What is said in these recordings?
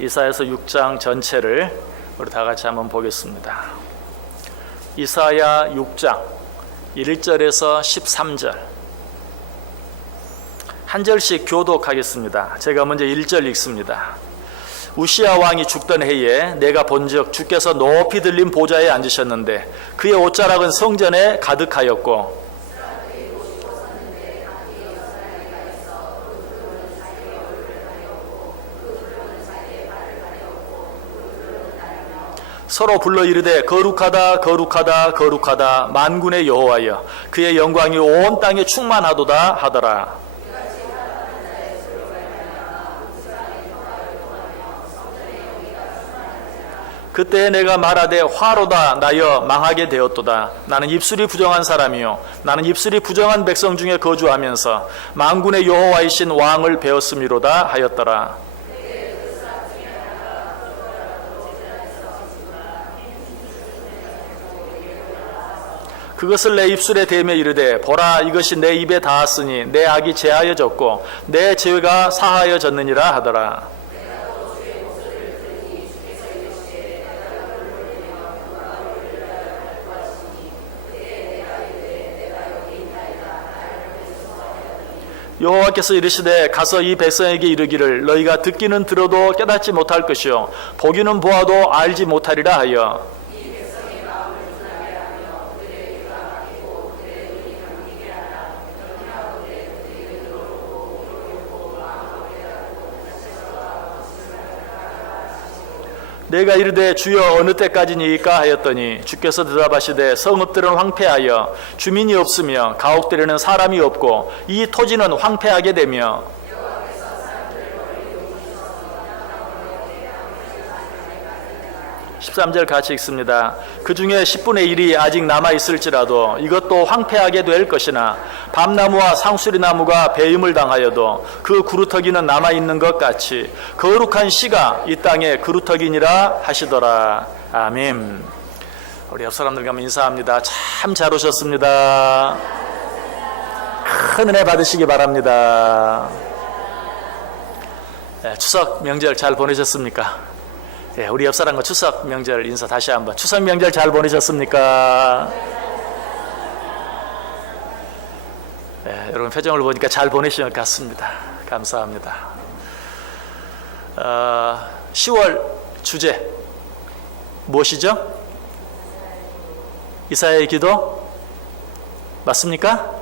이사야서 6장 전체를 우리 다 같이 한번 보겠습니다. 이사야 6장 1절에서 13절 한 절씩 교독하겠습니다. 제가 먼저 1절 읽습니다. 우시야 왕이 죽던 해에 내가 본즉 주께서 높이 들린 보좌에 앉으셨는데 그의 옷자락은 성전에 가득하였고 서로 불러 이르되 거룩하다 거룩하다 거룩하다 만군의 여호와여 그의 영광이 온 땅에 충만하도다 하더라. 그때 내가 말하되 화로다 나여 망하게 되었도다. 나는 입술이 부정한 사람이요 나는 입술이 부정한 백성 중에 거주하면서 만군의 여호와이신 왕을 배웠음이로다 하였더라. 그것을 내 입술에 대며 이르되 보라 이것이 내 입에 닿았으니 내 악이 제하여졌고 내 죄가 사하여졌느니라 하더라. 여호와께서 이르시되 가서 이 백성에게 이르기를 너희가 듣기는 들어도 깨닫지 못할 것이요 보기는 보아도 알지 못하리라 하여 내가 이르되 주여 어느 때까지니까 하였더니 주께서 대답하시되 성읍들은 황폐하여 주민이 없으며 가옥들에는 사람이 없고 이 토지는 황폐하게 되며 13절 같이 읽습니다. 그 중에 10분의 1이 아직 남아있을지라도 이것도 황폐하게 될 것이나 밤나무와 상수리나무가 배임을 당하여도 그 구루터기는 남아있는 것 같이 거룩한 씨가 이 땅에 구루터기니라 하시더라. 아멘. 우리 옆 사람들 가면 인사합니다. 참 잘 오셨습니다. 큰 은혜 받으시기 바랍니다. 추석 명절 잘 보내셨습니까? 우리 옆 사람과 추석 명절 인사 다시 한번. 추석 명절 잘 보내셨습니까? 여러분 표정을 보니까 잘 보내신 것 같습니다. 감사합니다. 10월 주제 무엇이죠? 이사야의 기도? 맞습니까?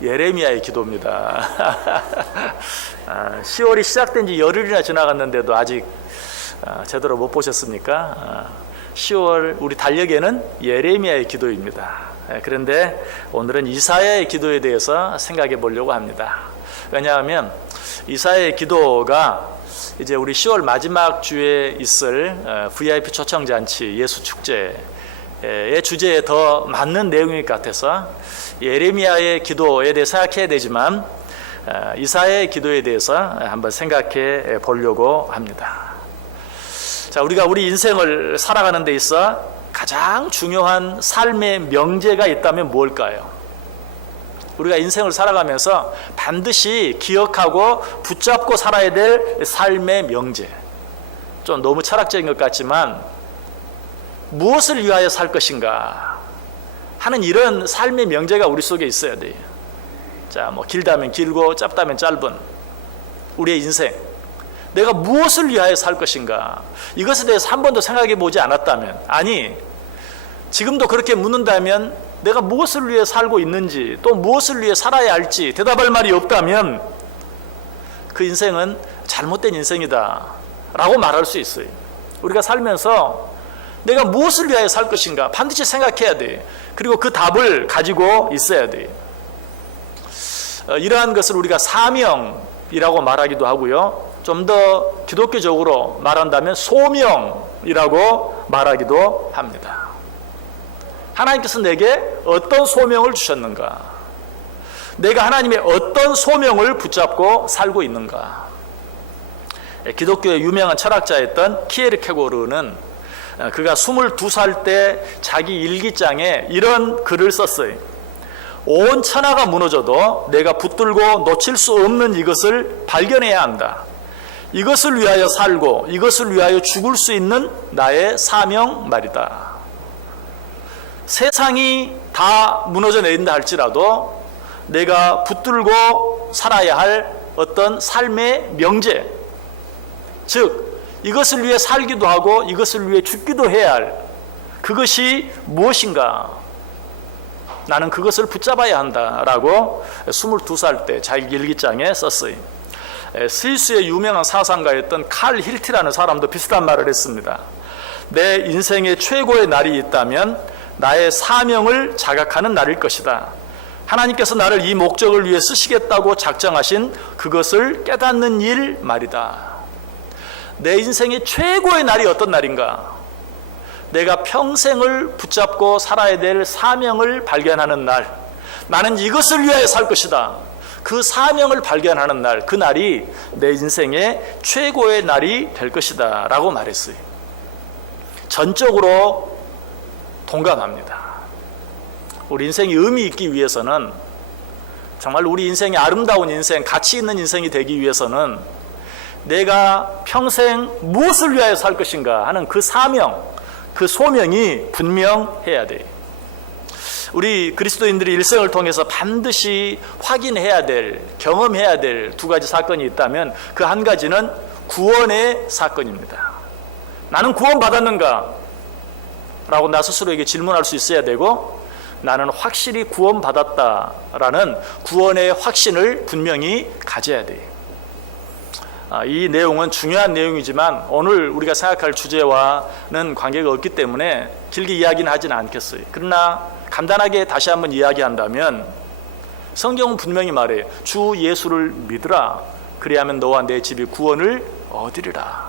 예레미야의 기도입니다. 10월이 시작된 지 열흘이나 지나갔는데도 아직 제대로 못 보셨습니까? 10월 우리 달력에는 예레미야의 기도입니다. 그런데 오늘은 이사야의 기도에 대해서 생각해 보려고 합니다. 왜냐하면 이사야의 기도가 이제 우리 10월 마지막 주에 있을 VIP 초청잔치 예수 축제의 주제에 더 맞는 내용일 것 같아서 예레미야의 기도에 대해 생각해야 되지만 이사야의 기도에 대해서 한번 생각해 보려고 합니다. 자, 우리가 우리 인생을 살아가는 데 있어 가장 중요한 삶의 명제가 있다면 뭘까요? 우리가 인생을 살아가면서 반드시 기억하고 붙잡고 살아야 될 삶의 명제. 좀 너무 철학적인 것 같지만 무엇을 위하여 살 것인가 하는 이런 삶의 명제가 우리 속에 있어야 돼요. 자, 뭐 길다면 길고 짧다면 짧은 우리의 인생, 내가 무엇을 위하여 살 것인가, 이것에 대해서 한 번도 생각해 보지 않았다면, 아니 지금도 그렇게 묻는다면 내가 무엇을 위해 살고 있는지, 또 무엇을 위해 살아야 할지 대답할 말이 없다면 그 인생은 잘못된 인생이다 라고 말할 수 있어요. 우리가 살면서 내가 무엇을 위하여 살 것인가 반드시 생각해야 돼. 그리고 그 답을 가지고 있어야 돼. 이러한 것을 우리가 사명이라고 말하기도 하고요. 좀 더 기독교적으로 말한다면 소명이라고 말하기도 합니다. 하나님께서 내게 어떤 소명을 주셨는가? 내가 하나님의 어떤 소명을 붙잡고 살고 있는가? 기독교의 유명한 철학자였던 키에르케고르는 그가 22살 때 자기 일기장에 이런 글을 썼어요. 온 천하가 무너져도 내가 붙들고 놓칠 수 없는 이것을 발견해야 한다. 이것을 위하여 살고 이것을 위하여 죽을 수 있는 나의 사명 말이다. 세상이 다 무너져 내린다 할지라도 내가 붙들고 살아야 할 어떤 삶의 명제, 즉 이것을 위해 살기도 하고 이것을 위해 죽기도 해야 할 그것이 무엇인가? 나는 그것을 붙잡아야 한다라고 22살 때 자기 일기장에 썼어요. 스위스의 유명한 사상가였던 칼 힐티라는 사람도 비슷한 말을 했습니다. 내 인생의 최고의 날이 있다면 나의 사명을 자각하는 날일 것이다. 하나님께서 나를 이 목적을 위해 쓰시겠다고 작정하신 그것을 깨닫는 일 말이다. 내 인생의 최고의 날이 어떤 날인가? 내가 평생을 붙잡고 살아야 될 사명을 발견하는 날, 나는 이것을 위하여 살 것이다. 그 사명을 발견하는 날, 그 날이 내 인생의 최고의 날이 될 것이다 라고 말했어요. 전적으로 동감합니다. 우리 인생이 의미 있기 위해서는, 정말 우리 인생이 아름다운 인생, 가치 있는 인생이 되기 위해서는 내가 평생 무엇을 위하여 살 것인가 하는 그 사명, 그 소명이 분명해야 돼요. 우리 그리스도인들이 일생을 통해서 반드시 확인해야 될, 경험해야 될 두 가지 사건이 있다면 그 한 가지는 구원의 사건입니다. 나는 구원받았는가? 라고 나 스스로에게 질문할 수 있어야 되고, 나는 확실히 구원받았다라는 구원의 확신을 분명히 가져야 돼요. 이 내용은 중요한 내용이지만 오늘 우리가 생각할 주제와는 관계가 없기 때문에 길게 이야기는 하지는 않겠어요. 그러나 간단하게 다시 한번 이야기한다면 성경은 분명히 말해요. 주 예수를 믿으라. 그리하면 너와 내 집이 구원을 얻으리라.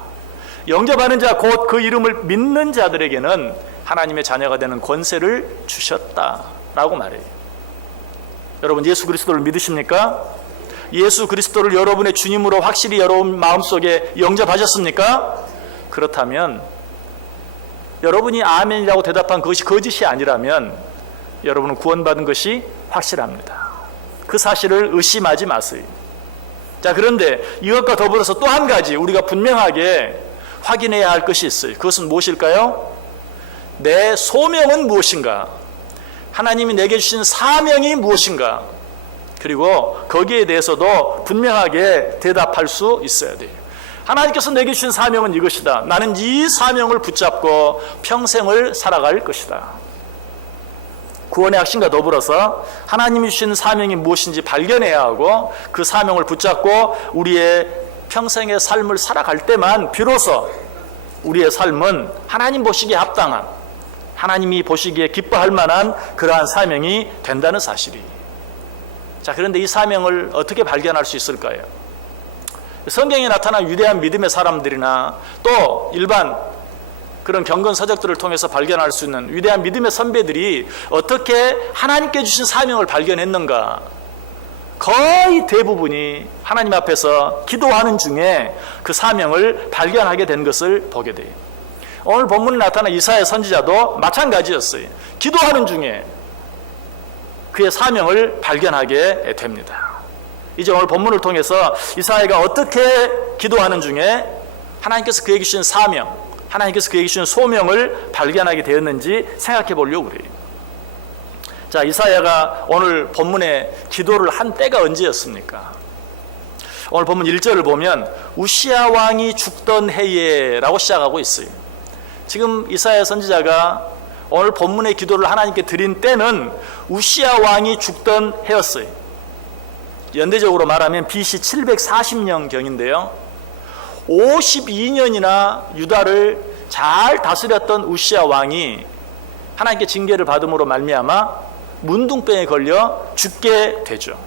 영접하는 자, 곧 그 이름을 믿는 자들에게는 하나님의 자녀가 되는 권세를 주셨다라고 말해요. 여러분, 예수 그리스도를 믿으십니까? 예수 그리스도를 여러분의 주님으로 확실히 여러분 마음속에 영접하셨습니까? 그렇다면 여러분이 아멘이라고 대답한 그것이 거짓이 아니라면 여러분은 구원받은 것이 확실합니다. 그 사실을 의심하지 마세요. 자, 그런데 이것과 더불어서 또 한 가지 우리가 분명하게 확인해야 할 것이 있어요. 그것은 무엇일까요? 내 소명은 무엇인가? 하나님이 내게 주신 사명이 무엇인가? 그리고 거기에 대해서도 분명하게 대답할 수 있어야 돼요. 하나님께서 내게 주신 사명은 이것이다. 나는 이 사명을 붙잡고 평생을 살아갈 것이다. 구원의 확신과 더불어서 하나님이 주신 사명이 무엇인지 발견해야 하고 그 사명을 붙잡고 우리의 평생의 삶을 살아갈 때만 비로소 우리의 삶은 하나님 보시기에 합당한, 하나님이 보시기에 기뻐할 만한 그러한 사명이 된다는 사실이. 자, 그런데 이 사명을 어떻게 발견할 수 있을까요? 성경에 나타난 위대한 믿음의 사람들이나 또 일반 그런 경건 서적들을 통해서 발견할 수 있는 위대한 믿음의 선배들이 어떻게 하나님께 주신 사명을 발견했는가? 거의 대부분이 하나님 앞에서 기도하는 중에 그 사명을 발견하게 된 것을 보게 돼요. 오늘 본문에 나타난 이사야 선지자도 마찬가지였어요. 기도하는 중에 그의 사명을 발견하게 됩니다. 이제 오늘 본문을 통해서 이사야가 어떻게 기도하는 중에 하나님께서 그에게 주신 사명, 하나님께서 그에게 주신 소명을 발견하게 되었는지 생각해 보려고 그래요. 자, 이사야가 오늘 본문에 기도를 한 때가 언제였습니까? 오늘 본문 1절을 보면 우시야 왕이 죽던 해에 라고 시작하고 있어요. 지금 이사야 선지자가 오늘 본문의 기도를 하나님께 드린 때는 우시야 왕이 죽던 해였어요. 연대적으로 말하면 BC 740년경인데요. 52년이나 유다를 잘 다스렸던 우시야 왕이 하나님께 징계를 받음으로 말미암아 문둥병에 걸려 죽게 되죠.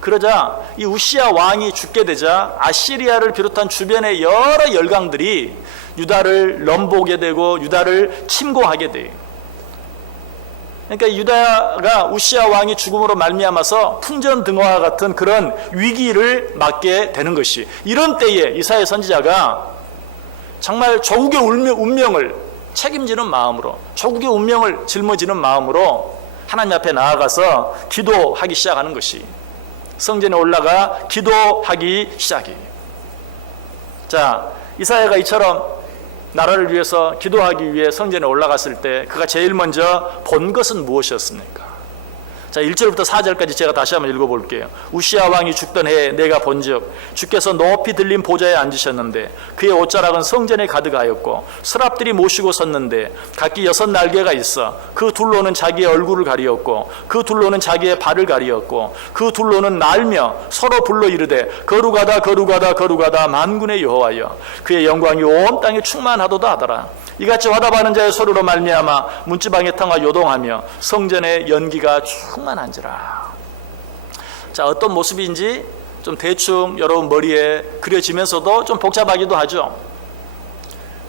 그러자 이 우시야 왕이 죽게 되자 아시리아를 비롯한 주변의 여러 열강들이 유다를 넘보게 되고 유다를 침공하게 돼요. 그러니까 유다가 우시야 왕이 죽음으로 말미암아서 풍전등화와 같은 그런 위기를 맞게 되는 것이, 이런 때에 이사야 선지자가 정말 조국의 운명을 책임지는 마음으로, 조국의 운명을 짊어지는 마음으로 하나님 앞에 나아가서 기도하기 시작하는 것이, 성전에 올라가 기도하기 시작해요. 자, 이사야가 이처럼 나라를 위해서 기도하기 위해 성전에 올라갔을 때 그가 제일 먼저 본 것은 무엇이었습니까? 자, 1절부터 4절까지 제가 다시 한번 읽어볼게요. 우시아 왕이 죽던 해에 내가 본즉 주께서 높이 들린 보좌에 앉으셨는데 그의 옷자락은 성전에 가득하였고 스랍들이 모시고 섰는데 각기 6 날개가 있어 그 둘로는 자기의 얼굴을 가리었고 그 둘로는 자기의 발을 가리었고 그 둘로는 날며 서로 불러 이르되 거룩하다 거룩하다 거룩하다 만군의 여호와여 그의 영광이 온 땅에 충만하도다 하더라. 이같이 화답하는 자의 소리로 말미암아 문지방의 탕과 요동하며 성전의 연기가 충만한지라. 자, 어떤 모습인지 좀 대충 여러분 머리에 그려지면서도 좀 복잡하기도 하죠.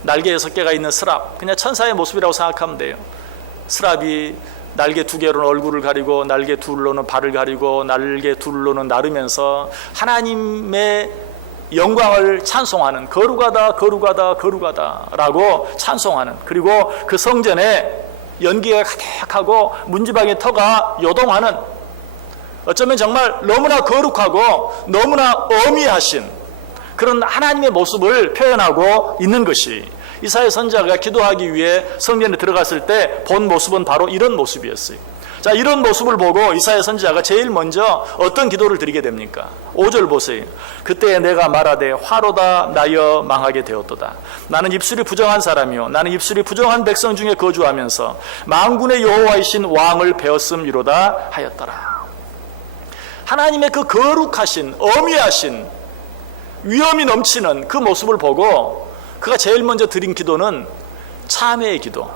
날개 6개가 있는 스랍, 그냥 천사의 모습이라고 생각하면 돼요. 스랍이 날개 2개로는 얼굴을 가리고 날개 둘로는 발을 가리고 날개 둘로는 나르면서 하나님의 영광을 찬송하는, 거룩하다 거룩하다 거룩하다 라고 찬송하는, 그리고 그 성전에 연기가 가득하고 문지방의 터가 요동하는, 어쩌면 정말 너무나 거룩하고 너무나 어미하신 그런 하나님의 모습을 표현하고 있는 것이 이사야 선지자가 기도하기 위해 성전에 들어갔을 때 본 모습은 바로 이런 모습이었어요. 자, 이런 모습을 보고 이사야 선지자가 제일 먼저 어떤 기도를 드리게 됩니까? 5절 보세요. 그때 내가 말하되 화로다 나여 망하게 되었도다. 나는 입술이 부정한 사람이요 나는 입술이 부정한 백성 중에 거주하면서 만군의 여호와이신 왕을 배웠음이로다 하였더라. 하나님의 그 거룩하신 어미하신 위엄이 넘치는 그 모습을 보고 그가 제일 먼저 드린 기도는 참회의 기도,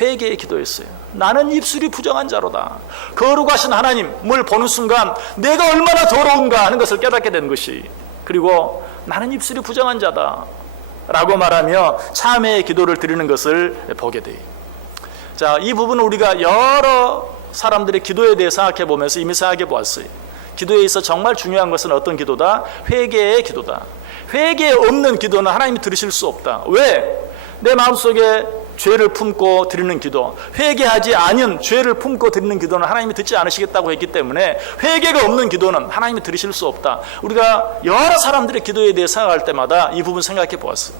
회개의 기도였어요. 나는 입술이 부정한 자로다. 거룩하신 하나님을 보는 순간 내가 얼마나 더러운가 하는 것을 깨닫게 된 것이, 그리고 나는 입술이 부정한 자다 라고 말하며 참회의 기도를 드리는 것을 보게 돼요. 자, 이 부분은 우리가 여러 사람들의 기도에 대해 생각해 보면서 이미 생각해 보았어요. 기도에 있어 정말 중요한 것은 어떤 기도다? 회개의 기도다. 회개 없는 기도는 하나님이 들으실 수 없다. 왜? 내 마음속에 죄를 품고 드리는 기도, 회개하지 않은 죄를 품고 드리는 기도는 하나님이 듣지 않으시겠다고 했기 때문에 회개가 없는 기도는 하나님이 들으실 수 없다. 우리가 여러 사람들의 기도에 대해 생각할 때마다 이 부분 생각해 보았어요.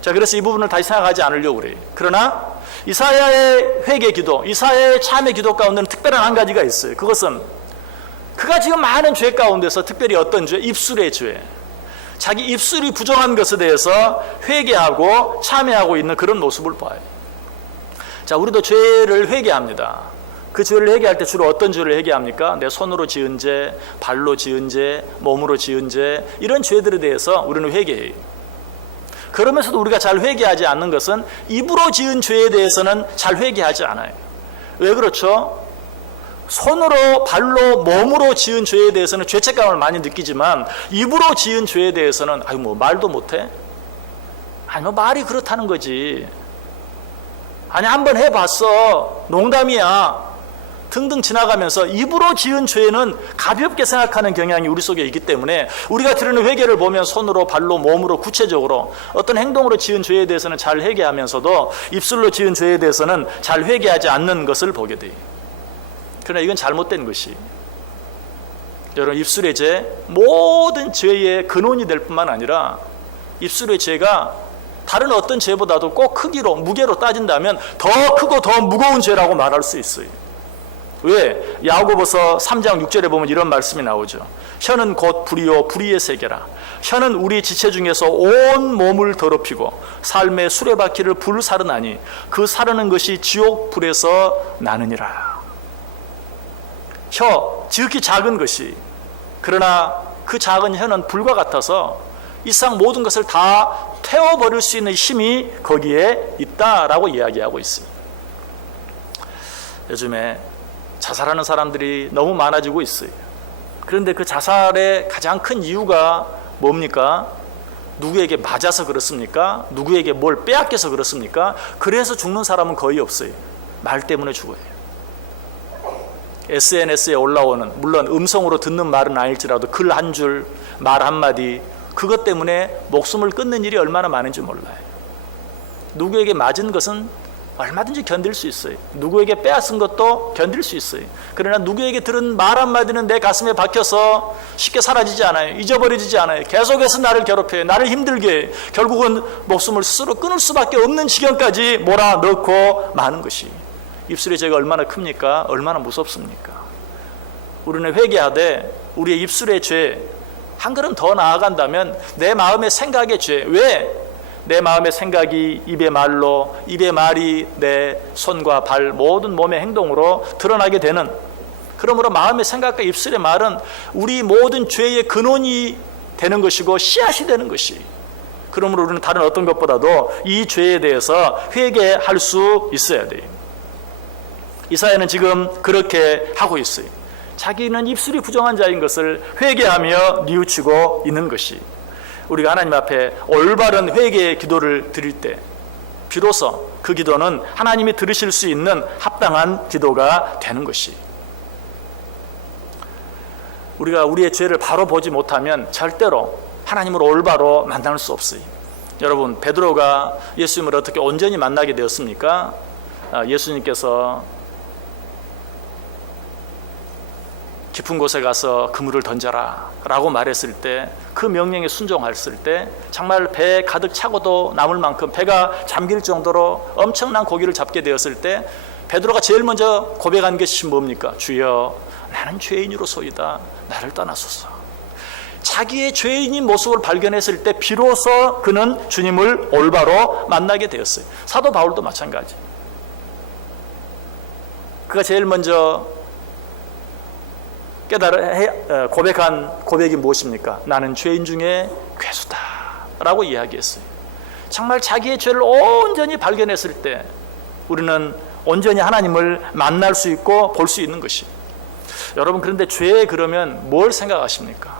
자, 그래서 이 부분을 다시 생각하지 않으려고 그래요. 그러나 이사야의 회개 기도, 이사야의 참회 기도 가운데는 특별한 한 가지가 있어요. 그것은 그가 지금 많은 죄 가운데서 특별히 어떤 죄? 입술의 죄. 자기 입술이 부정한 것에 대해서 회개하고 참회하고 있는 그런 모습을 봐요. 자, 우리도 죄를 회개합니다. 그 죄를 회개할 때 주로 어떤 죄를 회개합니까? 내 손으로 지은 죄, 발로 지은 죄, 몸으로 지은 죄, 이런 죄들에 대해서 우리는 회개해요. 그러면서도 우리가 잘 회개하지 않는 것은 입으로 지은 죄에 대해서는 잘 회개하지 않아요. 왜 그렇죠? 손으로, 발로, 몸으로 지은 죄에 대해서는 죄책감을 많이 느끼지만 입으로 지은 죄에 대해서는 아유 뭐 말도 못해? 아니 뭐 말이 그렇다는 거지. 아니 한번 해봤어. 농담이야. 등등 지나가면서 입으로 지은 죄는 가볍게 생각하는 경향이 우리 속에 있기 때문에 우리가 드리는 회개를 보면 손으로, 발로, 몸으로 구체적으로 어떤 행동으로 지은 죄에 대해서는 잘 회개하면서도 입술로 지은 죄에 대해서는 잘 회개하지 않는 것을 보게 돼요. 그러나 이건 잘못된 것이, 여러분 입술의 죄, 모든 죄의 근원이 될 뿐만 아니라 입술의 죄가 다른 어떤 죄보다도 꼭 크기로, 무게로 따진다면 더 크고 더 무거운 죄라고 말할 수 있어요. 왜? 야고보서 3장 6절에 보면 이런 말씀이 나오죠. 혀는 곧 불이요 불의의 세계라. 혀는 우리 지체 중에서 온 몸을 더럽히고 삶의 수레바퀴를 불사르나니 그 사르는 것이 지옥 불에서 나느니라. 혀, 지극히 작은 것이, 그러나 그 작은 혀는 불과 같아서 이 세상 모든 것을 다 태워버릴 수 있는 힘이 거기에 있다라고 이야기하고 있습니다. 요즘에 자살하는 사람들이 너무 많아지고 있어요. 그런데 그 자살의 가장 큰 이유가 뭡니까? 누구에게 맞아서 그렇습니까? 누구에게 뭘 빼앗겨서 그렇습니까? 그래서 죽는 사람은 거의 없어요. 말 때문에 죽어요. SNS에 올라오는, 물론 음성으로 듣는 말은 아닐지라도 글 한 줄, 말 한마디, 그것 때문에 목숨을 끊는 일이 얼마나 많은지 몰라요. 누구에게 맞은 것은 얼마든지 견딜 수 있어요. 누구에게 빼앗은 것도 견딜 수 있어요. 그러나 누구에게 들은 말 한마디는 내 가슴에 박혀서 쉽게 사라지지 않아요. 잊어버려지지 않아요. 계속해서 나를 괴롭혀요. 나를 힘들게 해요. 결국은 목숨을 스스로 끊을 수밖에 없는 지경까지 몰아넣고 마는 것이, 입술의 죄가 얼마나 큽니까? 얼마나 무섭습니까? 우리는 회개하되 우리의 입술의 죄 한 걸음 더 나아간다면 내 마음의 생각의 죄, 왜? 내 마음의 생각이 입의 말로, 입의 말이 내 손과 발 모든 몸의 행동으로 드러나게 되는, 그러므로 마음의 생각과 입술의 말은 우리 모든 죄의 근원이 되는 것이고 씨앗이 되는 것이, 그러므로 우리는 다른 어떤 것보다도 이 죄에 대해서 회개할 수 있어야 돼요. 이사야는 지금 그렇게 하고 있어요. 자기는 입술이 부정한 자인 것을 회개하며 뉘우치고 있는 것이, 우리가 하나님 앞에 올바른 회개의 기도를 드릴 때 비로소 그 기도는 하나님이 들으실 수 있는 합당한 기도가 되는 것이, 우리가 우리의 죄를 바로 보지 못하면 절대로 하나님을 올바로 만날 수 없어요. 여러분, 베드로가 예수님을 어떻게 온전히 만나게 되었습니까? 예수님께서 깊은 곳에 가서 그물을 던져라 라고 말했을 때, 그 명령에 순종했을 때 정말 배에 가득 차고도 남을 만큼 배가 잠길 정도로 엄청난 고기를 잡게 되었을 때 베드로가 제일 먼저 고백한 것이 뭡니까? 주여, 나는 죄인으로소이다. 나를 떠나소서. 자기의 죄인인 모습을 발견했을 때 비로소 그는 주님을 올바로 만나게 되었어요. 사도 바울도 마찬가지. 그가 제일 먼저 고백한 고백이 무엇입니까? 나는 죄인 중에 괴수다 라고 이야기했어요. 정말 자기의 죄를 온전히 발견했을 때 우리는 온전히 하나님을 만날 수 있고 볼 수 있는 것이, 여러분, 그런데 죄 그러면 뭘 생각하십니까?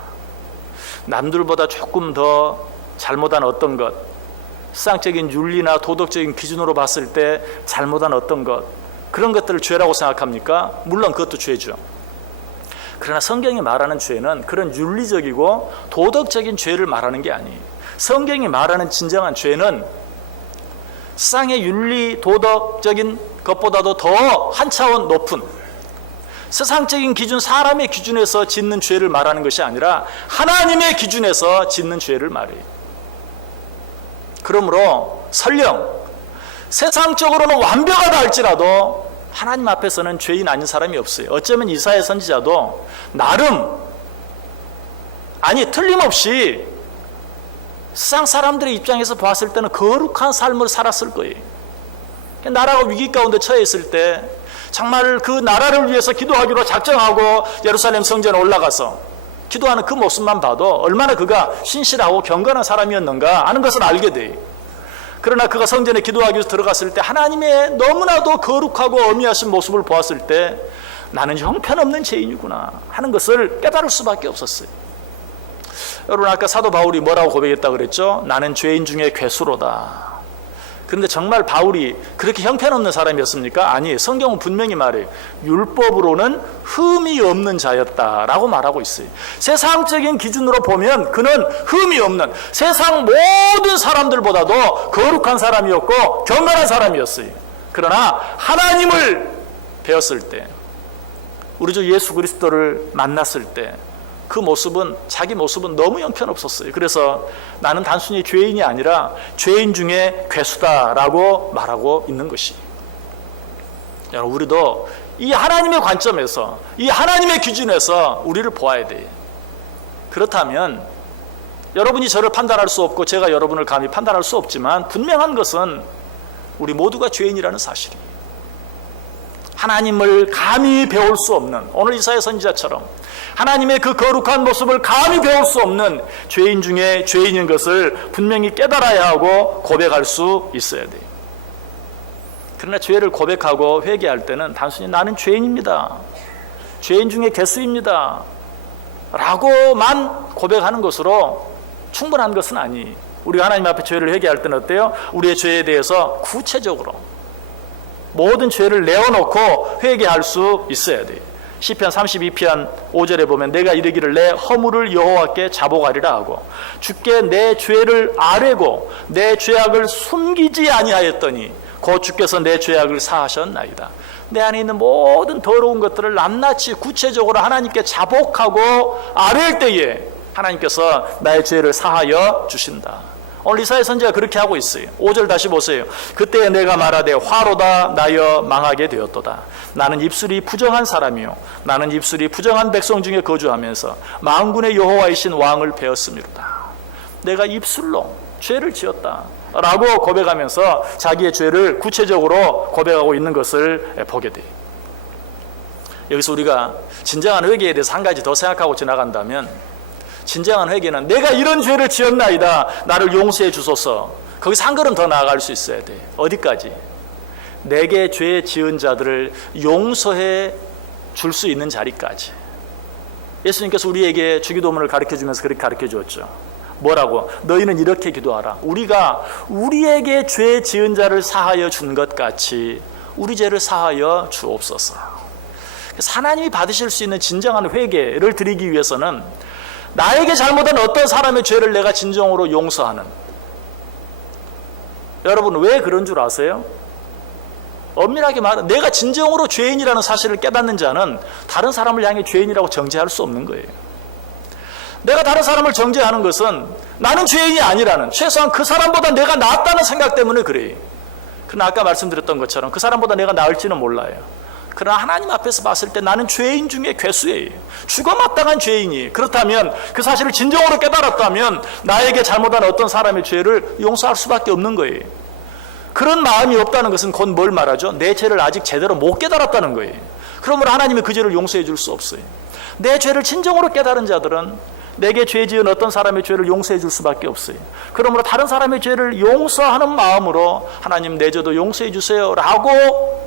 남들보다 조금 더 잘못한 어떤 것, 세상적인 윤리나 도덕적인 기준으로 봤을 때 잘못한 어떤 것, 그런 것들을 죄라고 생각합니까? 물론 그것도 죄죠. 그러나 성경이 말하는 죄는 그런 윤리적이고 도덕적인 죄를 말하는 게 아니에요. 성경이 말하는 진정한 죄는 세상의 윤리 도덕적인 것보다도 더 한 차원 높은 세상적인 기준, 사람의 기준에서 짓는 죄를 말하는 것이 아니라 하나님의 기준에서 짓는 죄를 말해요. 그러므로 설령 세상적으로는 완벽하다 할지라도 하나님 앞에서는 죄인 아닌 사람이 없어요. 어쩌면 이사야 선지자도 나름, 아니 틀림없이 세상 사람들의 입장에서 봤을 때는 거룩한 삶을 살았을 거예요. 나라가 위기 가운데 처해 있을 때 정말 그 나라를 위해서 기도하기로 작정하고 예루살렘 성전에 올라가서 기도하는 그 모습만 봐도 얼마나 그가 신실하고 경건한 사람이었는가 하는 것을 알게 돼요. 그러나 그가 성전에 기도하기 위해서 들어갔을 때 하나님의 너무나도 거룩하고 어미하신 모습을 보았을 때 나는 형편없는 죄인이구나 하는 것을 깨달을 수밖에 없었어요. 여러분, 아까 사도 바울이 뭐라고 고백했다고 그랬죠? 나는 죄인 중에 괴수로다. 그런데 정말 바울이 그렇게 형편없는 사람이었습니까? 아니에요. 성경은 분명히 말해요. 율법으로는 흠이 없는 자였다라고 말하고 있어요. 세상적인 기준으로 보면 그는 흠이 없는, 세상 모든 사람들보다도 거룩한 사람이었고 경건한 사람이었어요. 그러나 하나님을 배웠을 때, 우리 주 예수 그리스도를 만났을 때 그 모습은, 자기 모습은 너무 형편없었어요. 그래서 나는 단순히 죄인이 아니라 죄인 중에 괴수다라고 말하고 있는 것이, 여러분, 우리도 이 하나님의 관점에서, 이 하나님의 기준에서 우리를 보아야 돼요. 그렇다면 여러분이 저를 판단할 수 없고 제가 여러분을 감히 판단할 수 없지만 분명한 것은 우리 모두가 죄인이라는 사실이에요. 하나님을 감히 배울 수 없는, 오늘 이사야 선지자처럼 하나님의 그 거룩한 모습을 감히 배울 수 없는 죄인 중에 죄인인 것을 분명히 깨달아야 하고 고백할 수 있어야 돼요. 그러나 죄를 고백하고 회개할 때는 단순히 나는 죄인입니다, 죄인 중에 괴수입니다 라고만 고백하는 것으로 충분한 것은 아니에요. 우리가 하나님 앞에 죄를 회개할 때는 어때요? 우리의 죄에 대해서 구체적으로 모든 죄를 내어놓고 회개할 수 있어야 돼요. 시편 32편 5절에 보면 내가 이르기를 내 허물을 여호와께 자복하리라 하고 주께 내 죄를 아뢰고 내 죄악을 숨기지 아니하였더니 곧 주께서 내 죄악을 사하셨나이다. 내 안에 있는 모든 더러운 것들을 낱낱이 구체적으로 하나님께 자복하고 아뢰일 때에 하나님께서 나의 죄를 사하여 주신다. 오늘 이사야 선지자가 그렇게 하고 있어요. 5절 다시 보세요. 그때 내가 말하되 화로다 나여 망하게 되었도다. 나는 입술이 부정한 사람이요 나는 입술이 부정한 백성 중에 거주하면서 만군의 여호와이신 왕을 배웠음이로다. 내가 입술로 죄를 지었다 라고 고백하면서 자기의 죄를 구체적으로 고백하고 있는 것을 보게 돼요. 여기서 우리가 진정한 회개에 대해서 한 가지 더 생각하고 지나간다면, 진정한 회개는 내가 이런 죄를 지었나이다 나를 용서해 주소서, 거기서 한 걸음 더 나아갈 수 있어야 돼. 어디까지? 내게 죄 지은 자들을 용서해 줄 수 있는 자리까지. 예수님께서 우리에게 주기도문을 가르쳐 주면서 그렇게 가르쳐 주었죠. 뭐라고? 너희는 이렇게 기도하라. 우리가 우리에게 죄 지은 자를 사하여 준 것 같이 우리 죄를 사하여 주옵소서. 하나님이 받으실 수 있는 진정한 회개를 드리기 위해서는 나에게 잘못한 어떤 사람의 죄를 내가 진정으로 용서하는, 여러분 왜 그런 줄 아세요? 엄밀하게 말하면 내가 진정으로 죄인이라는 사실을 깨닫는 자는 다른 사람을 향해 죄인이라고 정죄할 수 없는 거예요. 내가 다른 사람을 정죄하는 것은 나는 죄인이 아니라는, 최소한 그 사람보다 내가 낫다는 생각 때문에 그래요. 그러나 아까 말씀드렸던 것처럼 그 사람보다 내가 나을지는 몰라요. 그러나 하나님 앞에서 봤을 때 나는 죄인 중에 괴수예요. 죽어마땅한 죄인이. 그렇다면 그 사실을 진정으로 깨달았다면 나에게 잘못한 어떤 사람의 죄를 용서할 수밖에 없는 거예요. 그런 마음이 없다는 것은 곧 뭘 말하죠? 내 죄를 아직 제대로 못 깨달았다는 거예요. 그러므로 하나님이 그 죄를 용서해 줄 수 없어요. 내 죄를 진정으로 깨달은 자들은 내게 죄 지은 어떤 사람의 죄를 용서해 줄 수밖에 없어요. 그러므로 다른 사람의 죄를 용서하는 마음으로 하나님 내 죄도 용서해 주세요 라고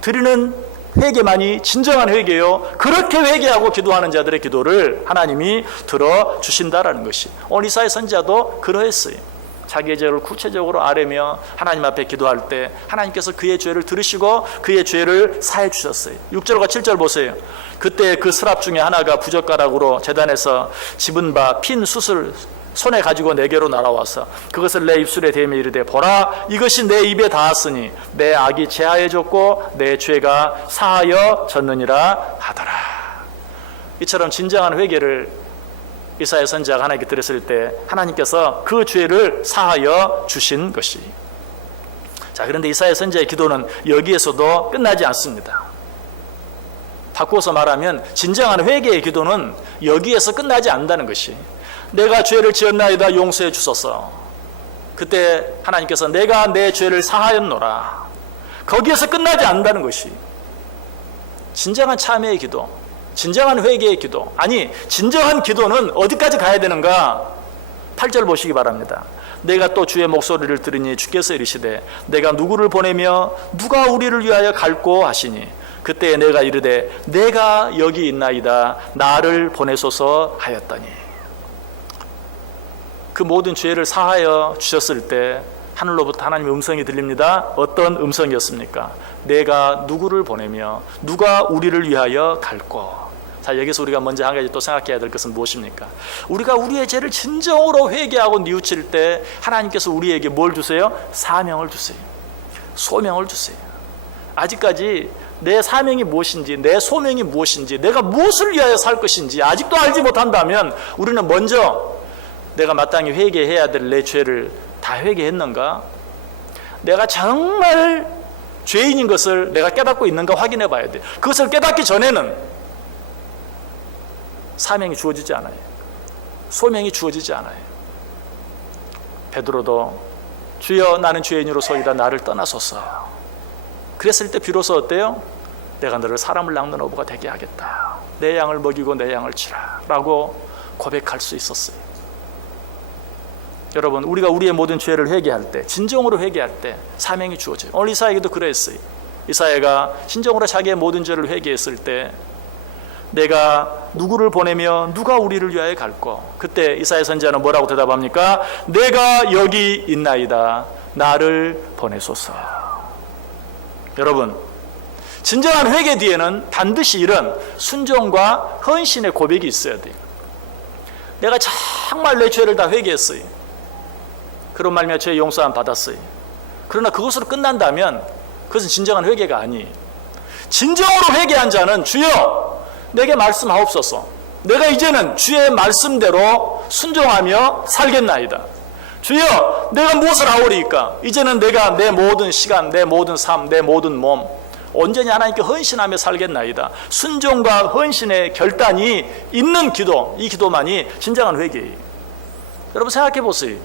드리는 회개만이 진정한 회개요. 그렇게 회개하고 기도하는 자들의 기도를 하나님이 들어주신다라는 것이, 오늘 이사야 선지자도 그러했어요. 자기의 죄를 구체적으로 아뢰며 하나님 앞에 기도할 때 하나님께서 그의 죄를 들으시고 그의 죄를 사해 주셨어요. 6절과 7절 보세요. 그때 그 스랍 중에 하나가 부젓가락으로 제단에서 집은 바 핀 숯을 손에 가지고 내게로 날아와서 그것을 내 입술에 대며 이르되, 보라 이것이 내 입에 닿았으니 내 악이 제하여졌고 내 죄가 사하여졌느니라 하더라. 이처럼 진정한 회개를 이사야 선지자가 하나님께 드렸을 때 하나님께서 그 죄를 사하여 주신 것이. 자, 그런데 이사야 선지자의 기도는 여기에서도 끝나지 않습니다. 바꾸어서 말하면 진정한 회개의 기도는 여기에서 끝나지 않는다는 것이, 내가 죄를 지었나이다 용서해 주소서. 그때 하나님께서 내가 내 죄를 사하였노라. 거기에서 끝나지 않는다는 것이 진정한 참회의 기도, 진정한 회개의 기도. 아니, 진정한 기도는 어디까지 가야 되는가? 8절 보시기 바랍니다. 내가 또 주의 목소리를 들으니 주께서 이르시되 내가 누구를 보내며 누가 우리를 위하여 갈꼬 하시니 그때 내가 이르되 내가 여기 있나이다 나를 보내소서 하였더니. 그 모든 죄를 사하여 주셨을 때 하늘로부터 하나님의 음성이 들립니다. 어떤 음성이었습니까? 내가 누구를 보내며 누가 우리를 위하여 갈꼬. 자, 여기서 우리가 먼저 한 가지 또 생각해야 될 것은 무엇입니까? 우리가 우리의 죄를 진정으로 회개하고 뉘우칠 때 하나님께서 우리에게 뭘 주세요? 사명을 주세요. 소명을 주세요. 아직까지 내 사명이 무엇인지, 내 소명이 무엇인지, 내가 무엇을 위하여 살 것인지 아직도 알지 못한다면 우리는 먼저 내가 마땅히 회개해야 될 내 죄를 다 회개했는가? 내가 정말 죄인인 것을 내가 깨닫고 있는가 확인해 봐야 돼. 그것을 깨닫기 전에는 사명이 주어지지 않아요. 소명이 주어지지 않아요. 베드로도 주여 나는 죄인으로서이다 나를 떠나소서. 그랬을 때 비로소 어때요? 내가 너를 사람을 낚는 어부가 되게 하겠다. 내 양을 먹이고 내 양을 치라 라고 고백할 수 있었어요. 여러분, 우리가 우리의 모든 죄를 회개할 때, 진정으로 회개할 때 사명이 주어져요. 오늘 이사야에게도 그랬어요. 이사야가 진정으로 자기의 모든 죄를 회개했을 때 내가 누구를 보내며 누가 우리를 위하여 갈꼬. 그때 이사야 선지자는 뭐라고 대답합니까? 내가 여기 있나이다 나를 보내소서. 여러분, 진정한 회개 뒤에는 반드시 이런 순종과 헌신의 고백이 있어야 돼요. 내가 정말 내 죄를 다 회개했어요. 그런 말미암아 죄 용서함 받았어요. 그러나 그것으로 끝난다면 그것은 진정한 회개가 아니에요. 진정으로 회개한 자는 주여 내게 말씀하옵소서. 내가 이제는 주의 말씀대로 순종하며 살겠나이다. 주여 내가 무엇을 하오리이까? 이제는 내가 내 모든 시간, 내 모든 삶, 내 모든 몸 온전히 하나님께 헌신하며 살겠나이다. 순종과 헌신의 결단이 있는 기도, 이 기도만이 진정한 회개예요. 여러분 생각해 보세요.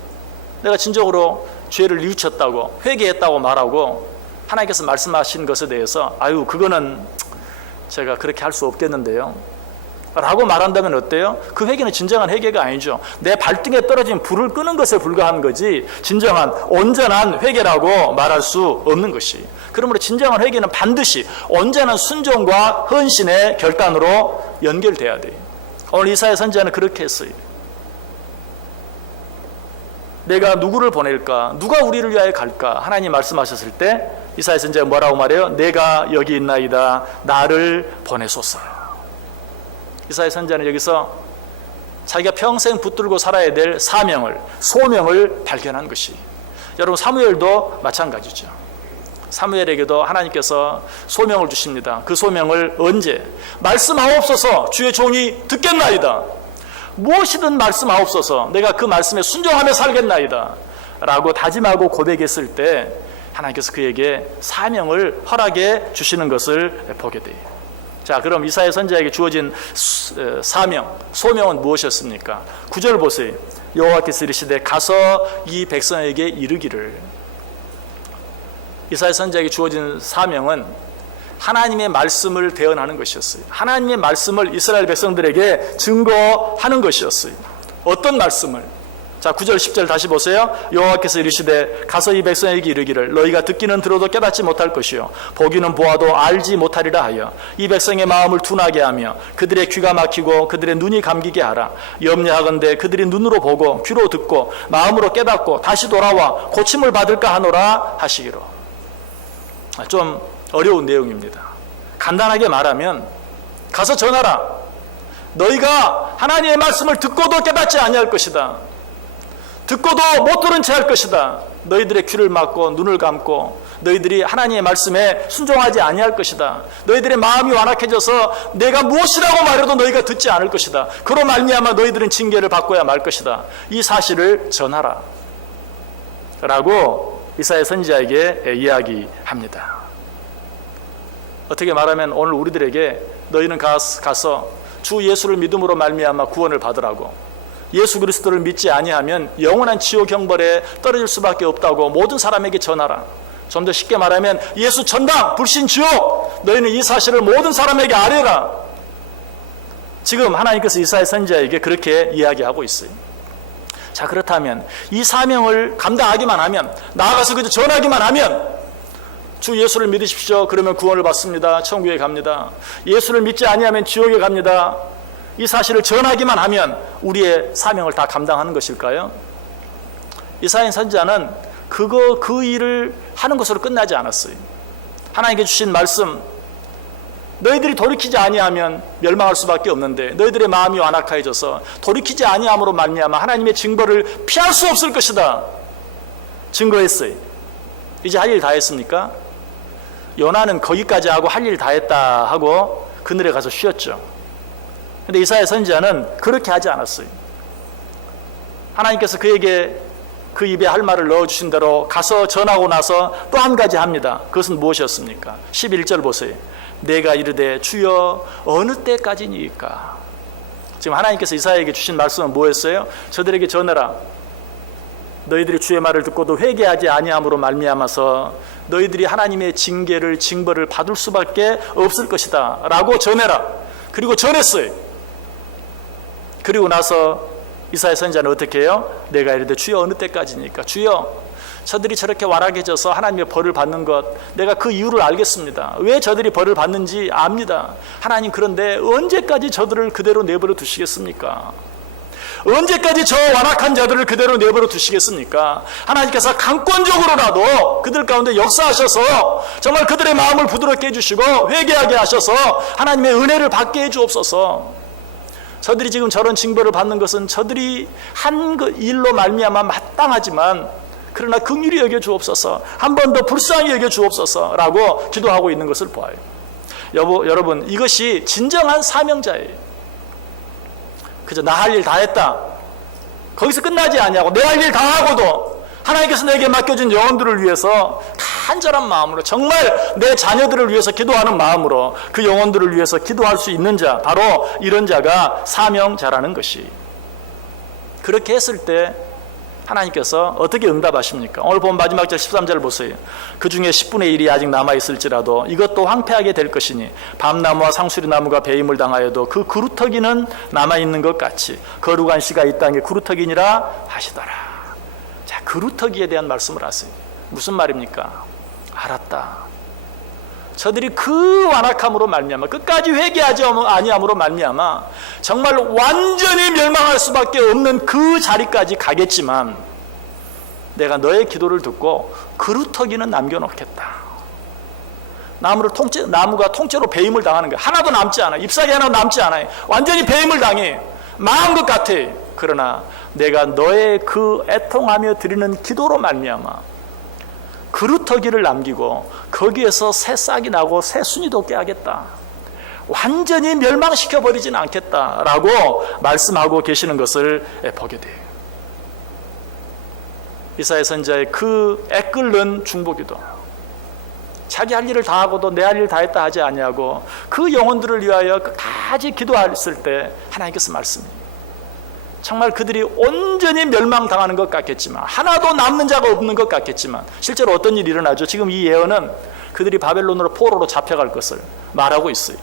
내가 진정으로 죄를 뉘우쳤다고 회개했다고 말하고 하나님께서 말씀하신 것에 대해서 아유 그거는 제가 그렇게 할 수 없겠는데요 라고 말한다면 어때요? 그 회개는 진정한 회개가 아니죠. 내 발등에 떨어진 불을 끄는 것에 불과한 거지 진정한 온전한 회개라고 말할 수 없는 것이. 그러므로 진정한 회개는 반드시 온전한 순종과 헌신의 결단으로 연결돼야 돼요. 오늘 이사야 선지자는 그렇게 했어요. 내가 누구를 보낼까? 누가 우리를 위하여 갈까? 하나님 말씀하셨을 때 이사야 선지자가 뭐라고 말해요? 내가 여기 있나이다. 나를 보내소서. 이사야 선지자는 여기서 자기가 평생 붙들고 살아야 될 사명을, 소명을 발견한 것이. 여러분 사무엘도 마찬가지죠. 사무엘에게도 하나님께서 소명을 주십니다. 그 소명을 언제? 말씀하옵소서 주의 종이 듣겠나이다. 무엇이든 말씀하옵소서 내가 그 말씀에 순종하며 살겠나이다 라고 다짐하고 고백했을 때 하나님께서 그에게 사명을 허락해 주시는 것을 보게 돼요. 자, 그럼 이사야 선지자에게 주어진 사명, 소명은 무엇이었습니까? 9절 보세요. 여호와께서 이르시되 가서 이 백성에게 이르기를. 이사야 선지자에게 주어진 사명은 하나님의 말씀을 대언하는 것이었어요. 하나님의 말씀을 이스라엘 백성들에게 증거하는 것이었어요. 어떤 말씀을? 자, 9절 10절 다시 보세요. 여호와께서 이르시되 가서 이 백성에게 이르기를 너희가 듣기는 들어도 깨닫지 못할 것이요 보기는 보아도 알지 못하리라 하여 이 백성의 마음을 둔하게 하며 그들의 귀가 막히고 그들의 눈이 감기게 하라. 염려하건대 그들이 눈으로 보고 귀로 듣고 마음으로 깨닫고 다시 돌아와 고침을 받을까 하노라 하시기로. 좀 어려운 내용입니다. 간단하게 말하면 가서 전하라. 너희가 하나님의 말씀을 듣고도 깨닫지 아니할 것이다. 듣고도 못 들은 채 할 것이다. 너희들의 귀를 막고 눈을 감고 너희들이 하나님의 말씀에 순종하지 아니할 것이다. 너희들의 마음이 완악해져서 내가 무엇이라고 말해도 너희가 듣지 않을 것이다. 그로 말미암아 너희들은 징계를 받고야 말 것이다. 이 사실을 전하라 라고 이사야 선지자에게 이야기합니다. 어떻게 말하면 오늘 우리들에게 너희는 가서 주 예수를 믿음으로 말미암아 구원을 받으라고, 예수 그리스도를 믿지 아니하면 영원한 지옥 형벌에 떨어질 수밖에 없다고 모든 사람에게 전하라. 좀 더 쉽게 말하면 예수 전당 불신 지옥, 너희는 이 사실을 모든 사람에게 아뢰라. 지금 하나님께서 이사야 선지자에게 그렇게 이야기하고 있어요. 자, 그렇다면 이 사명을 감당하기만 하면, 나아가서 그저 전하기만 하면 주 예수를 믿으십시오. 그러면 구원을 받습니다. 천국에 갑니다. 예수를 믿지 아니하면 지옥에 갑니다. 이 사실을 전하기만 하면 우리의 사명을 다 감당하는 것일까요? 이사야 선지자는 그 일을 하는 것으로 끝나지 않았어요. 하나님께 주신 말씀, 너희들이 돌이키지 아니하면 멸망할 수밖에 없는데 너희들의 마음이 완악해져서 돌이키지 아니함으로 말미암아 하나님의 징벌을 피할 수 없을 것이다. 증거했어요. 이제 할 일 다 했습니까? 요나는 거기까지 하고 할 일 다 했다 하고 그늘에 가서 쉬었죠. 근데 이사야 선지자는 그렇게 하지 않았어요. 하나님께서 그에게 그 입에 할 말을 넣어주신 대로 가서 전하고 나서 또 한 가지 합니다. 그것은 무엇이었습니까? 11절 보세요. 내가 이르되 주여 어느 때까지니까. 지금 하나님께서 이사야에게 주신 말씀은 뭐였어요? 저들에게 전하라. 너희들이 주의 말을 듣고도 회개하지 아니함으로 말미암아서 너희들이 하나님의 징벌을 받을 수밖에 없을 것이다 라고 전해라. 그리고 전했어요. 그리고 나서 이사야 선지자는 어떻게 해요? 내가 이르되 주여 어느 때까지니까. 주여 저들이 저렇게 완악해져서 하나님의 벌을 받는 것, 내가 그 이유를 알겠습니다. 왜 저들이 벌을 받는지 압니다. 하나님, 그런데 언제까지 저들을 그대로 내버려 두시겠습니까? 언제까지 저 완악한 자들을 그대로 내버려 두시겠습니까? 하나님께서 강권적으로라도 그들 가운데 역사하셔서 정말 그들의 마음을 부드럽게 해주시고 회개하게 하셔서 하나님의 은혜를 받게 해주옵소서. 저들이 지금 저런 징벌을 받는 것은 저들이 한 일로 말미암아 마땅하지만 그러나 긍휼히 여겨 주옵소서, 한 번 더 불쌍히 여겨 주옵소서라고 기도하고 있는 것을 보아요. 여러분, 이것이 진정한 사명자예요. 그저 나 할 일 다 했다, 거기서 끝나지 아니하고 내 할 일 다 하고도 하나님께서 내게 맡겨준 영혼들을 위해서 간절한 마음으로, 정말 내 자녀들을 위해서 기도하는 마음으로 그 영혼들을 위해서 기도할 수 있는 자, 바로 이런 자가 사명자라는 것이. 그렇게 했을 때 하나님께서 어떻게 응답하십니까? 오늘 본 마지막 절 13절 보세요. 그 중에 10분의 1이 아직 남아있을지라도 이것도 황폐하게 될 것이니 밤나무와 상수리나무가 배임을 당하여도 그 그루터기는 남아있는 것 같이 거룩한 씨가 이 땅에 그루터기니라 하시더라. 자, 그루터기에 대한 말씀을 하세요. 무슨 말입니까? 알았다. 저들이 그 완악함으로 말미암아, 끝까지 회개하지 아니함으로 말미암아 정말 완전히 멸망할 수밖에 없는 그 자리까지 가겠지만 내가 너의 기도를 듣고 그루터기는 남겨놓겠다. 나무가 통째로 배임을 당하는 거야. 하나도 남지 않아. 잎사귀 하나도 남지 않아요. 완전히 배임을 당해. 망한 것 같아. 그러나 내가 너의 그 애통하며 드리는 기도로 말미암아 그루터기를 남기고 거기에서 새 싹이 나고 새 순이 돋게 하겠다. 완전히 멸망시켜버리지는 않겠다라고 말씀하고 계시는 것을 보게 돼요. 이사야 선지자의 그 애끓는 중보기도, 자기 할 일을 다 하고도 내 할 일 다 했다 하지 아니하고 그 영혼들을 위하여 끝까지 기도했을 때 하나님께서 말씀해요. 정말 그들이 온전히 멸망당하는 것 같겠지만, 하나도 남는 자가 없는 것 같겠지만 실제로 어떤 일이 일어나죠? 지금 이 예언은 그들이 바벨론으로 포로로 잡혀갈 것을 말하고 있어요.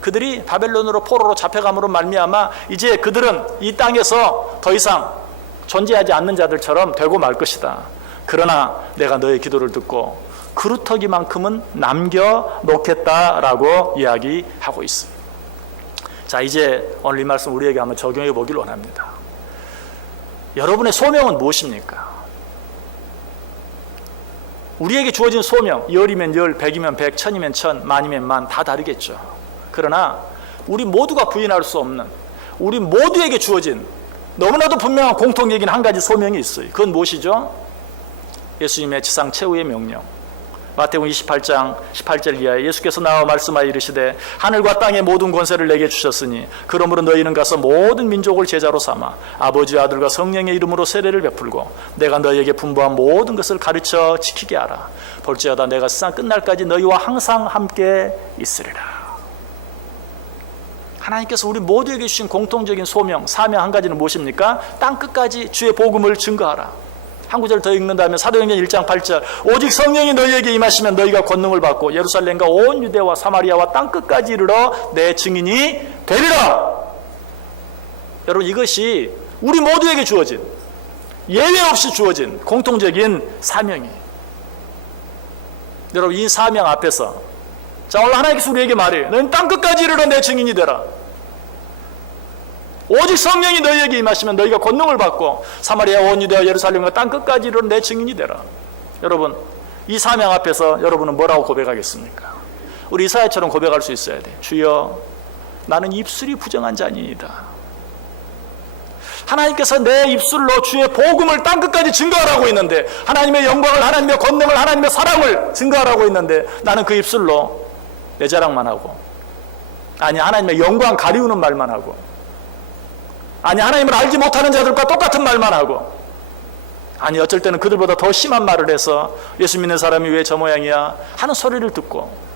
그들이 바벨론으로 포로로 잡혀감으로 말미암아 이제 그들은 이 땅에서 더 이상 존재하지 않는 자들처럼 되고 말 것이다. 그러나 내가 너의 기도를 듣고 그루터기만큼은 남겨놓겠다라고 이야기하고 있어요. 자, 이제 오늘 이 말씀 우리에게 한번 적용해 보길 원합니다. 여러분의 소명은 무엇입니까? 우리에게 주어진 소명, 열이면 열, 백이면 백, 천이면 천, 만이면 만, 다 다르겠죠. 그러나 우리 모두가 부인할 수 없는, 우리 모두에게 주어진 너무나도 분명한 공통적인 한 가지 소명이 있어요. 그건 무엇이죠? 예수님의 지상 최후의 명령. 마태복음 28장 18절 이하에 예수께서 나와 말씀하여 이르시되 하늘과 땅의 모든 권세를 내게 주셨으니 그러므로 너희는 가서 모든 민족을 제자로 삼아 아버지와 아들과 성령의 이름으로 세례를 베풀고 내가 너희에게 분부한 모든 것을 가르쳐 지키게 하라. 볼지어다 내가 세상 끝날까지 너희와 항상 함께 있으리라. 하나님께서 우리 모두에게 주신 공통적인 소명, 사명 한 가지는 무엇입니까? 땅끝까지 주의 복음을 증거하라. 한 구절 더 읽는다면 사도행전 1장 8절 오직 성령이 너희에게 임하시면 너희가 권능을 받고 예루살렘과 온 유대와 사마리아와 땅끝까지 이르러 내 증인이 되리라. 여러분, 이것이 우리 모두에게 주어진, 예외 없이 주어진 공통적인 사명이에요. 여러분, 이 사명 앞에서 자, 오늘 하나님께서 우리에게 말해요. 너는 땅끝까지 이르러 내 증인이 되라. 오직 성령이 너희에게 임하시면 너희가 권능을 받고 사마리아 온 유대와 예루살렘과 땅끝까지 이르러 내 증인이 되라. 여러분, 이 사명 앞에서 여러분은 뭐라고 고백하겠습니까? 우리 이사야처럼 고백할 수 있어야 돼. 주여, 나는 입술이 부정한 자니이다. 하나님께서 내 입술로 주의 복음을 땅끝까지 증거하라고 있는데, 하나님의 영광을, 하나님의 권능을, 하나님의 사랑을 증거하라고 있는데 나는 그 입술로 내 자랑만 하고, 아니 하나님의 영광 가리우는 말만 하고, 아니 하나님을 알지 못하는 자들과 똑같은 말만 하고, 아니 어쩔 때는 그들보다 더 심한 말을 해서 예수 믿는 사람이 왜 저 모양이야 하는 소리를 듣고,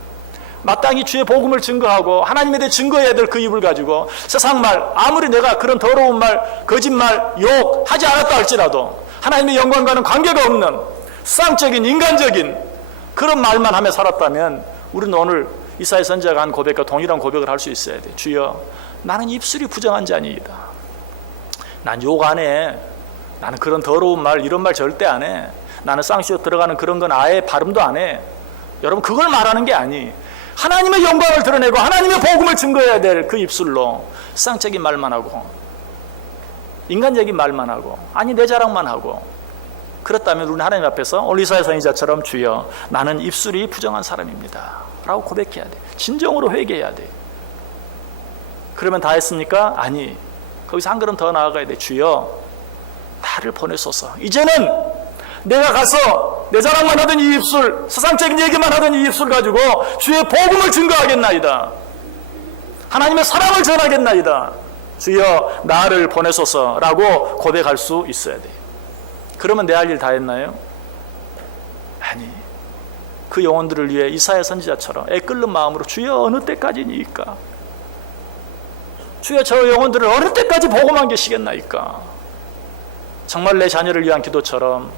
마땅히 주의 복음을 증거하고 하나님에 대해 증거해야 될 그 입을 가지고 세상 말, 아무리 내가 그런 더러운 말, 거짓말, 욕 하지 않았다 할지라도 하나님의 영광과는 관계가 없는 수상적인, 인간적인 그런 말만 하며 살았다면 우리는 오늘 이사야 선지자가 한 고백과 동일한 고백을 할 수 있어야 돼. 주여, 나는 입술이 부정한 자니이다. 난 욕 안 해. 나는 그런 더러운 말, 이런 말 절대 안 해. 나는 쌍시옷 들어가는 그런 건 아예 발음도 안 해. 여러분, 그걸 말하는 게 아니, 하나님의 영광을 드러내고 하나님의 복음을 증거해야 될 그 입술로 쌍적인 말만 하고, 인간적인 말만 하고, 아니 내 자랑만 하고, 그렇다면 우리는 하나님 앞에서 오늘 이사야 선지자처럼 주여, 나는 입술이 부정한 사람입니다 라고 고백해야 돼. 진정으로 회개해야 돼. 그러면 다 했습니까? 아니, 거기서 한 걸음 더 나아가야 돼. 주여, 나를 보내소서. 이제는 내가 가서 내 자랑만 하던 이 입술, 세상적인 얘기만 하던 이 입술 가지고 주의 복음을 증거하겠나이다. 하나님의 사랑을 전하겠나이다. 주여 나를 보내소서라고 고백할 수 있어야 돼요. 그러면 내 할 일 다 했나요? 아니, 그 영혼들을 위해 이사야 선지자처럼 애끓는 마음으로 주여 어느 때까지니까, 주여 저 영혼들을 어느 때까지 복음만 계시겠나이까. 정말 내 자녀를 위한 기도처럼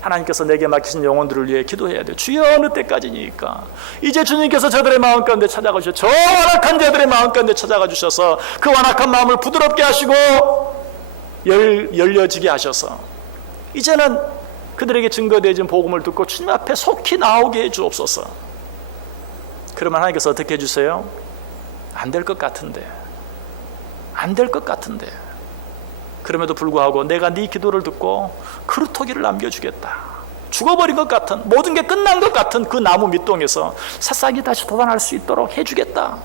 하나님께서 내게 맡기신 영혼들을 위해 기도해야 돼요. 주여 어느 때까지니까. 이제 주님께서 저들의 마음 가운데 찾아가 주셔서, 저 완악한 자들의 마음 가운데 찾아가 주셔서 그 완악한 마음을 부드럽게 하시고 열려지게 하셔서 이제는 그들에게 증거되어진 복음을 듣고 주님 앞에 속히 나오게 해 주옵소서. 그러면 하나님께서 어떻게 해주세요? 안 될 것 같은데, 안 될 것 같은데, 그럼에도 불구하고 내가 네 기도를 듣고 그루터기를 남겨주겠다. 죽어버린 것 같은, 모든 게 끝난 것 같은 그 나무 밑동에서 새싹이 다시 돋아날 수 있도록 해주겠다.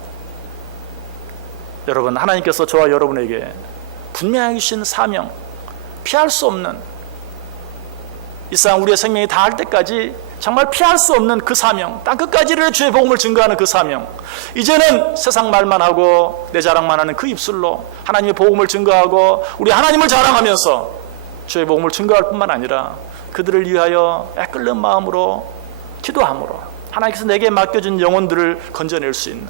여러분, 하나님께서 저와 여러분에게 분명히 주신 사명, 피할 수 없는, 이 세상 우리의 생명이 다할 때까지 정말 피할 수 없는 그 사명, 땅끝까지를 주의 복음을 증거하는 그 사명, 이제는 세상 말만 하고 내 자랑만 하는 그 입술로 하나님의 복음을 증거하고 우리 하나님을 자랑하면서 주의 복음을 증거할 뿐만 아니라 그들을 위하여 애끓는 마음으로 기도함으로 하나님께서 내게 맡겨준 영혼들을 건져낼 수 있는,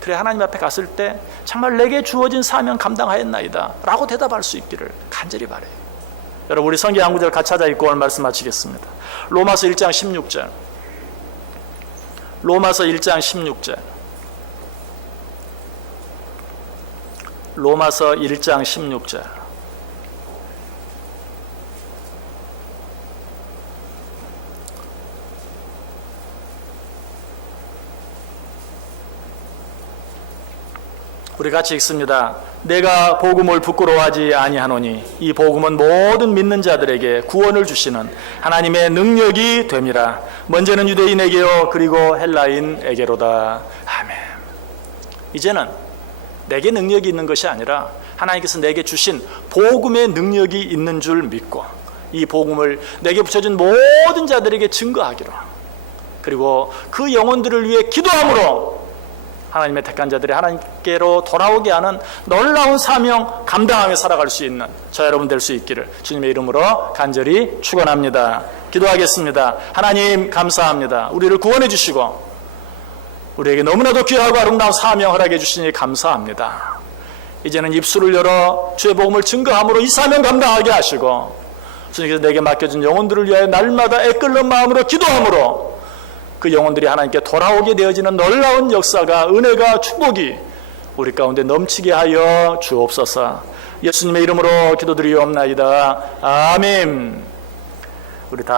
그래 하나님 앞에 갔을 때 정말 내게 주어진 사명 감당하였나이다 라고 대답할 수 있기를 간절히 바라요. 여러분, 우리 성경 한 구절 같이 찾아 읽고 오늘 말씀 마치겠습니다. 로마서 1장 16절. 로마서 1장 16절. 로마서 1장 16절. 우리 같이 읽습니다. 내가 복음을 부끄러워하지 아니하노니 이 복음은 모든 믿는 자들에게 구원을 주시는 하나님의 능력이 됨이라. 먼저는 유대인에게요 그리고 헬라인에게로다. 아멘. 이제는 내게 능력이 있는 것이 아니라 하나님께서 내게 주신 복음의 능력이 있는 줄 믿고 이 복음을 내게 붙여준 모든 자들에게 증거하기로, 그리고 그 영혼들을 위해 기도함으로 하나님의 택한 자들이 하나님께로 돌아오게 하는 놀라운 사명 감당하며 살아갈 수 있는 저 여러분 될 수 있기를 주님의 이름으로 간절히 축원합니다. 기도하겠습니다. 하나님 감사합니다. 우리를 구원해 주시고 우리에게 너무나도 귀하고 아름다운 사명 허락해 주시니 감사합니다. 이제는 입술을 열어 주의 복음을 증거함으로 이 사명 감당하게 하시고 주님께서 내게 맡겨준 영혼들을 위하여 날마다 애끓는 마음으로 기도함으로 그 영혼들이 하나님께 돌아오게 되어지는 놀라운 역사가, 은혜가, 축복이 우리 가운데 넘치게 하여 주옵소서. 예수님의 이름으로 기도드리옵나이다. 아멘. 우리 다